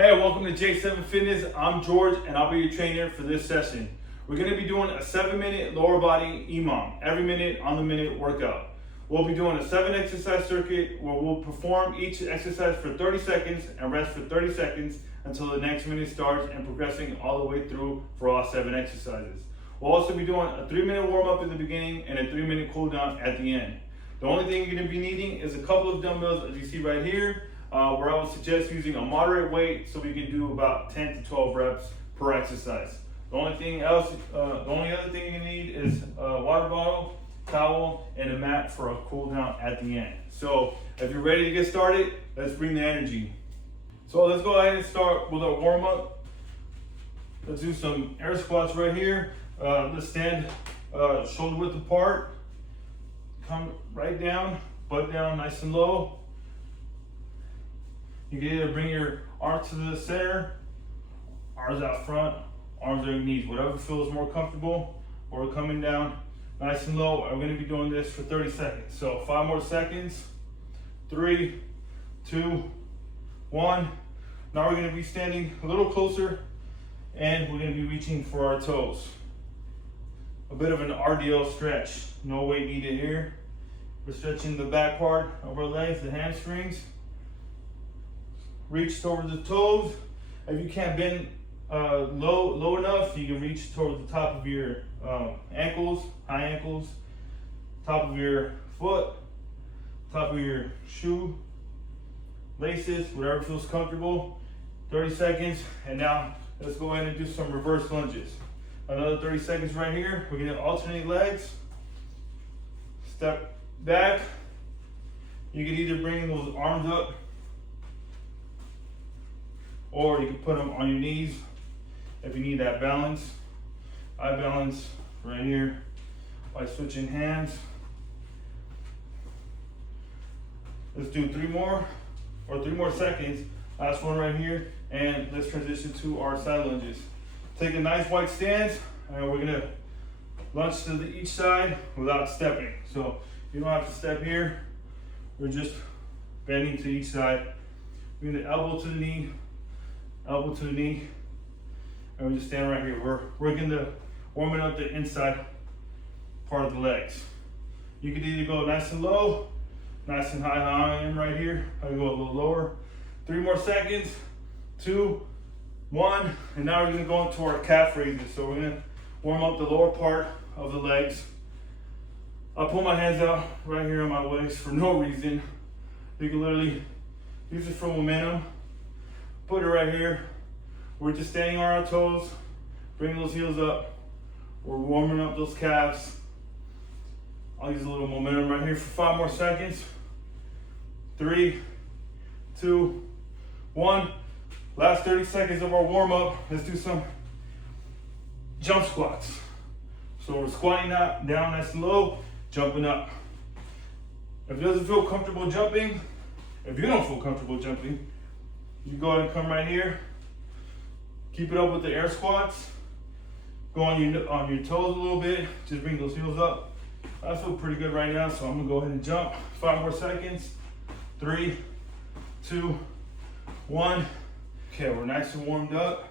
Hey, welcome to J7 Fitness. I'm George and I'll be your trainer for this session. We're going to be doing a 7-minute lower body EMOM, every minute on the minute workout. We'll be doing a 7 exercise circuit where we'll perform each exercise for 30 seconds and rest for 30 seconds until the next minute starts and progressing all the way through for all 7 exercises. We'll also be doing a 3-minute warm up in the beginning and a 3-minute cool down at the end. The only thing you're going to be needing is a couple of dumbbells, as you see right here, where I would suggest using a moderate weight so we can do about 10 to 12 reps per exercise. The only other thing you need is a water bottle, towel, and a mat for a cool down at the end. So if you're ready to get started, let's bring the energy. So let's go ahead and start with our warm up. Let's do some air squats right here. Let's stand shoulder width apart. Come right down, butt down nice and low. You can either bring your arms to the center, arms out front, arms on your knees, whatever feels more comfortable, or coming down nice and low. I'm going to be doing this for 30 seconds. So 5 more seconds. 3, 2, 1. Now we're going to be standing a little closer and we're going to be reaching for our toes. A bit of an RDL stretch. No weight needed here. We're stretching the back part of our legs, the hamstrings. Reach towards the toes. If you can't bend low enough, you can reach towards the top of your ankles, high ankles, top of your foot, top of your shoe, laces, whatever feels comfortable. 30 seconds, and now let's go ahead and do some reverse lunges. Another 30 seconds right here. We're gonna alternate legs. Step back. You can either bring those arms up or you can put them on your knees if you need that balance. I balance right here by switching hands. Let's do 3 more seconds. Last one right here, and let's transition to our side lunges. Take a nice wide stance, and we're gonna lunge to each side without stepping. So you don't have to step here. We're just bending to each side. We're gonna elbow to the knee, and we just stand right here. We're gonna warming up the inside part of the legs. You can either go nice and low, nice and high. How I am right here. I can go a little lower. 3 more seconds. 2, 1, and now we're gonna go into our calf raises. So we're gonna warm up the lower part of the legs. I'll pull my hands out right here on my waist for no reason. You can literally use it for momentum. Put it right here. We're just standing on our toes. Bring those heels up. We're warming up those calves. I'll use a little momentum right here for 5 more seconds. 3, 2, 1. Last 30 seconds of our warm up. Let's do some jump squats. So we're squatting down nice and low, jumping up. If it doesn't feel comfortable jumping, if you don't feel comfortable jumping, you go ahead and come right here. Keep it up with the air squats. Go on your toes a little bit. Just bring those heels up. I feel pretty good right now, so I'm gonna go ahead and jump. 5 more seconds. 3, 2, 1. Okay, we're nice and warmed up.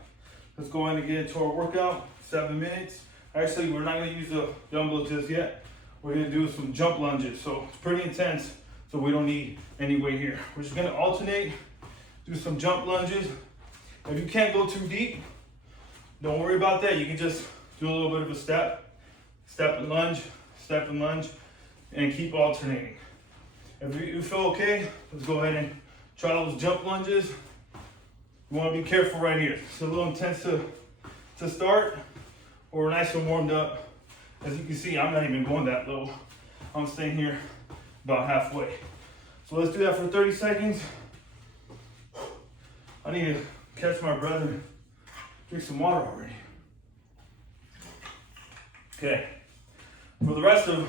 Let's go ahead and get into our workout. 7 minutes. Actually, we're not gonna use the dumbbells just yet. We're gonna do some jump lunges. So it's pretty intense, so we don't need any weight here. We're just gonna alternate, do some jump lunges. If you can't go too deep, don't worry about that. You can just do a little bit of a step and lunge, and keep alternating. If you feel okay, let's go ahead and try those jump lunges. You want to be careful right here. It's a little intense to start, but we're nice and warmed up. As you can see, I'm not even going that low. I'm staying here about halfway. So let's do that for 30 seconds. I need to catch my breath and drink some water already. Okay, for the rest of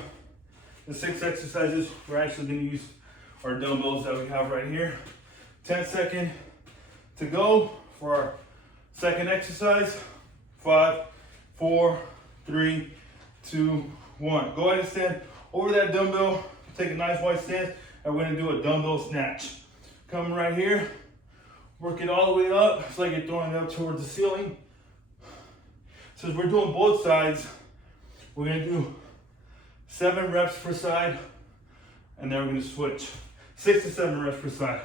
the 6 exercises, we're actually going to use our dumbbells that we have right here. 10 seconds to go for our second exercise. 5, 4, 3, 2, 1. Go ahead and stand over that dumbbell. Take a nice wide stance, and we're going to do a dumbbell snatch. Coming right here. Work it all the way up. It's like you're throwing it up towards the ceiling. Since we're doing both sides, we're gonna do 7 reps per side, and then we're gonna switch. 6 to 7 reps per side,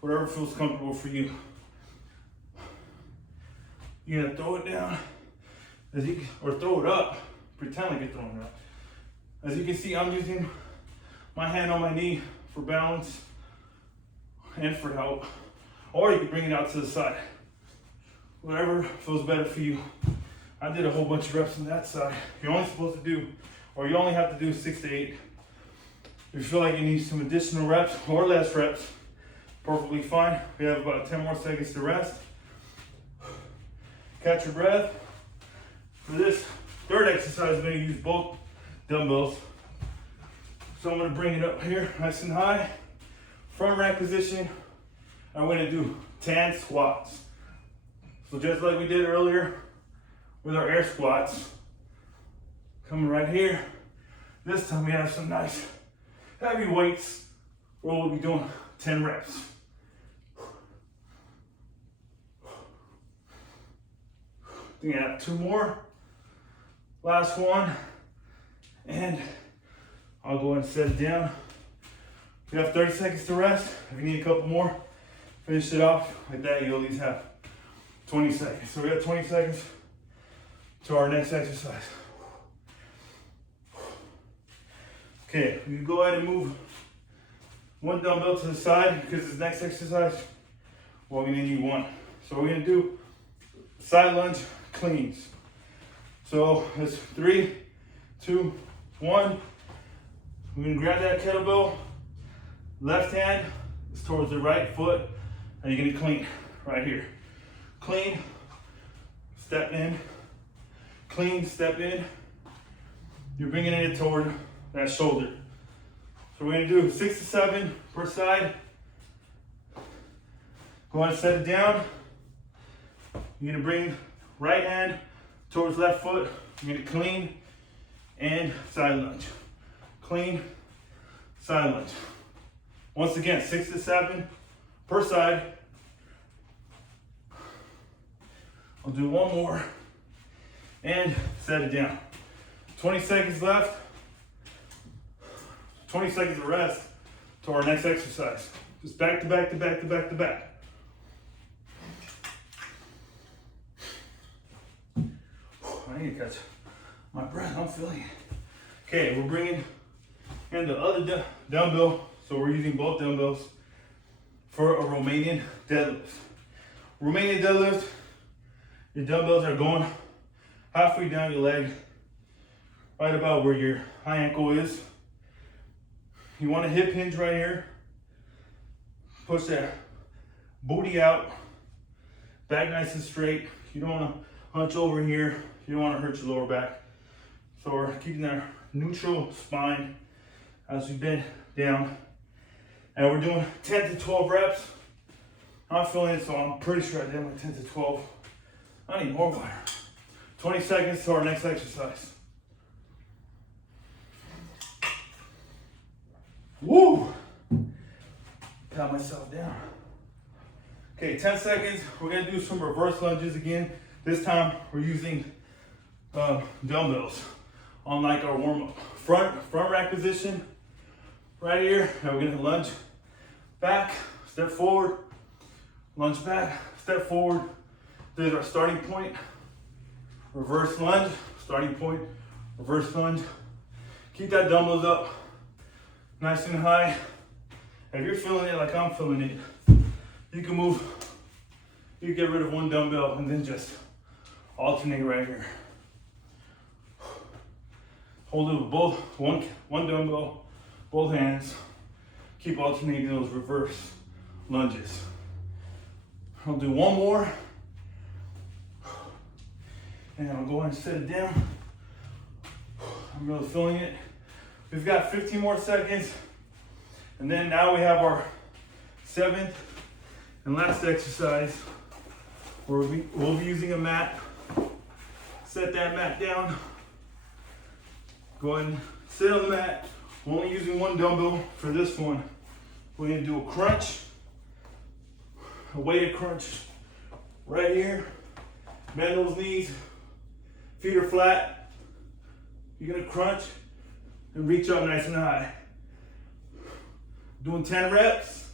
whatever feels comfortable for you. You're gonna throw it down, or throw it up. Pretend like you're throwing it up. As you can see, I'm using my hand on my knee for balance and for help. Or you can bring it out to the side. Whatever feels better for you. I did a whole bunch of reps on that side. You're only supposed to do, or you only have to do 6 to 8. If you feel like you need some additional reps or less reps, perfectly fine. We have about 10 more seconds to rest. Catch your breath. For this third exercise, I'm going to use both dumbbells. So I'm going to bring it up here, nice and high. Front rack position. I'm going to do 10 squats. So just like we did earlier with our air squats, coming right here. This time we have some nice heavy weights where we'll be doing 10 reps. I think I have 2 more. Last one. And I'll go ahead and set it down. We have 30 seconds to rest. If you need a couple more, finish it off. Like that, you at least have 20 seconds. So we got 20 seconds to our next exercise. Okay, you can go ahead and move one dumbbell to the side because this next exercise, we're gonna need 1. So we're gonna do side lunge cleans. So it's 3, 2, 1. We're gonna grab that kettlebell. Left hand is towards the right foot, and you're gonna clean right here. Clean, step in, clean, step in. You're bringing it toward that shoulder. So we're gonna do 6 to 7 per side. Go ahead and set it down. You're gonna bring right hand towards left foot. You're gonna clean and side lunge. Clean, side lunge. Once again, 6 to 7 per side. I'll do 1 more and set it down. 20 seconds left. 20 seconds of rest to our next exercise. Just back to back to back to back to back. I need to catch my breath, I'm feeling it. Okay, we're bringing in the other dumbbell. So we're using both dumbbells for a Romanian deadlift. Romanian deadlift, your dumbbells are going halfway down your leg, right about where your high ankle is. You want a hip hinge right here. Push that booty out, back nice and straight. You don't want to hunch over here. You don't want to hurt your lower back. So we're keeping that neutral spine as we bend down. And we're doing 10 to 12 reps. I'm feeling it, so I'm pretty sure I did my 10 to 12. I need more water. 20 seconds to our next exercise. Woo! Got myself down. Okay, 10 seconds. We're gonna do some reverse lunges again. This time we're using dumbbells on like our warm-up. Front rack position right here. And we're gonna lunge back, step forward, lunge back, step forward. There's our starting point. Reverse lunge, starting point, reverse lunge. Keep that dumbbells up nice and high. If you're feeling it like I'm feeling it, you can move, you can get rid of one dumbbell and then just alternate right here. Hold it with both, one dumbbell, both hands. Keep alternating those reverse lunges. I'll do 1 more. And I'll go ahead and set it down. I'm really feeling it. We've got 15 more seconds. And then now we have our 7th and last exercise where we'll be using a mat. Set that mat down. Go ahead and sit on the mat. We're only using one dumbbell for this one. We're gonna do a crunch. a weighted crunch right here. Bend those knees, feet are flat. You're gonna crunch and reach up nice and high. Doing 10 reps.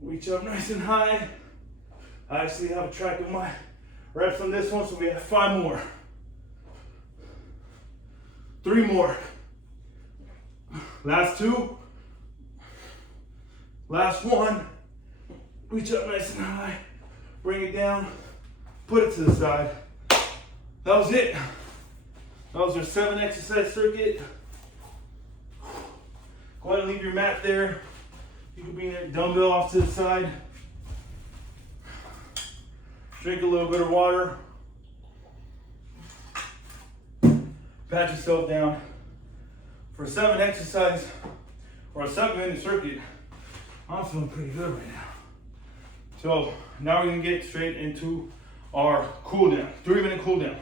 Reach up nice and high. I actually have a track of my reps on this one, so we have 5 more. 3 more. Last 2. Last 1. Reach up nice and high. Bring it down. Put it to the side. That was it. That was our 7 exercise circuit. Go ahead and leave your mat there. You can bring that dumbbell off to the side. Drink a little bit of water. Pat yourself down. For a 7 exercise or a 7-minute circuit, I'm feeling pretty good right now. So now we're gonna get straight into our cool down, 3-minute cool down.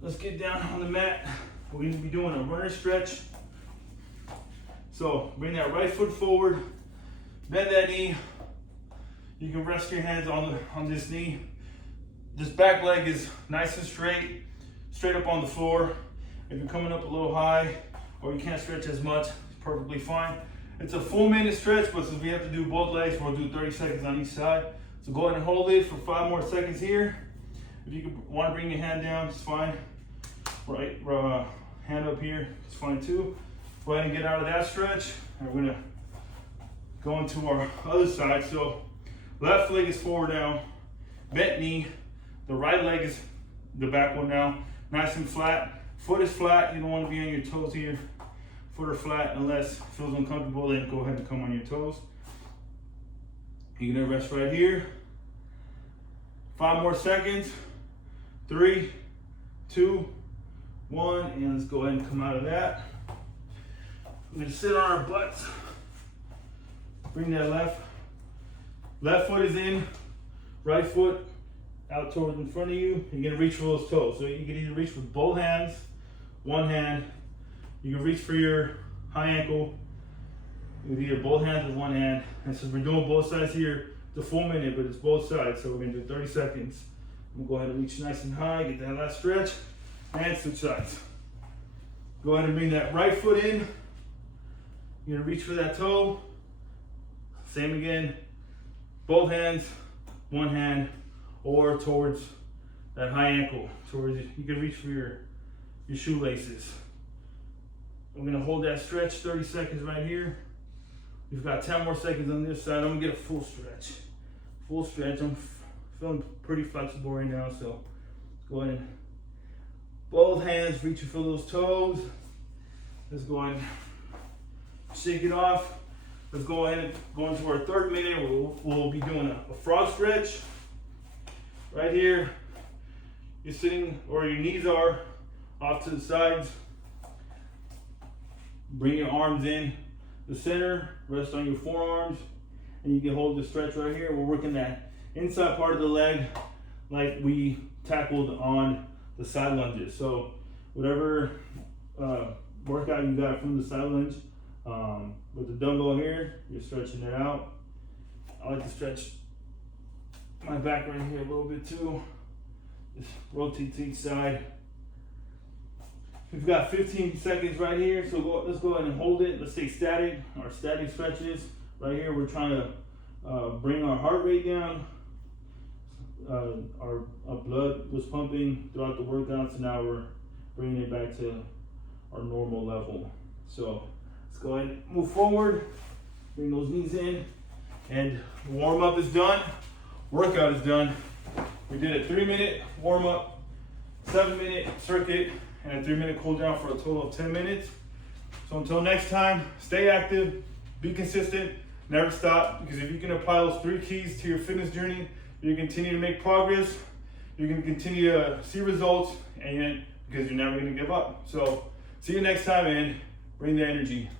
Let's get down on the mat. We're gonna be doing a runner stretch. So bring that right foot forward, bend that knee. You can rest your hands on this knee. This back leg is nice and straight up on the floor. If you're coming up a little high or you can't stretch as much, it's perfectly fine. It's a full minute stretch, but since we have to do both legs, we'll do 30 seconds on each side. So go ahead and hold it for 5 more seconds here. If you want to bring your hand down, it's fine. Right, hand up here, it's fine too. Go ahead and get out of that stretch. And we're gonna go into our other side. So left leg is forward now, bent knee. The right leg is the back one now, nice and flat. Foot is flat, you don't want to be on your toes here. Foot are flat unless it feels uncomfortable, then go ahead and come on your toes. You're gonna rest right here. 5 more seconds. 3, 2, 1, and let's go ahead and come out of that. We're gonna sit on our butts. Bring that left foot is in, right foot out towards in front of you. You're gonna reach for those toes. So you can either reach with both hands, one hand. You can reach for your high ankle with either both hands or one hand. And since we're doing both sides here, it's a full minute, but it's both sides. So we're gonna do 30 seconds. We'll go ahead and reach nice and high, get that last stretch, and switch sides. Go ahead and bring that right foot in. You're gonna reach for that toe. Same again, both hands, one hand, or towards that high ankle. You can reach for your shoelaces. I'm gonna hold that stretch 30 seconds right here. We've got 10 more seconds on this side. I'm gonna get a full stretch. Full stretch. I'm feeling pretty flexible right now, so let's go ahead and both hands reaching for those toes. Let's go ahead and shake it off. Let's go ahead and go into our 3rd minute. We'll be doing a frog stretch. Right here, you're sitting, or your knees are off to the sides. Bring your arms in the center, rest on your forearms, and you can hold the stretch right here. We're working that inside part of the leg like we tackled on the side lunges. So whatever workout you got from the side lunge, with the dumbbell here, you're stretching it out. I like to stretch my back right here a little bit too. Just rotate to each side. We've got 15 seconds right here, so let's go ahead and hold it. Let's stay static, our static stretches. Right here, we're trying to bring our heart rate down. Our blood was pumping throughout the workout, so now we're bringing it back to our normal level. So let's go ahead and move forward, bring those knees in, and warm up is done. Workout is done. We did a 3-minute warm up, 7-minute circuit, and a 3-minute cool down for a total of 10 minutes. So until next time, stay active, be consistent, never stop, because if you can apply those 3 keys to your fitness journey, you can continue to make progress, you can continue to see results, and because you're never gonna give up. So see you next time, and bring the energy.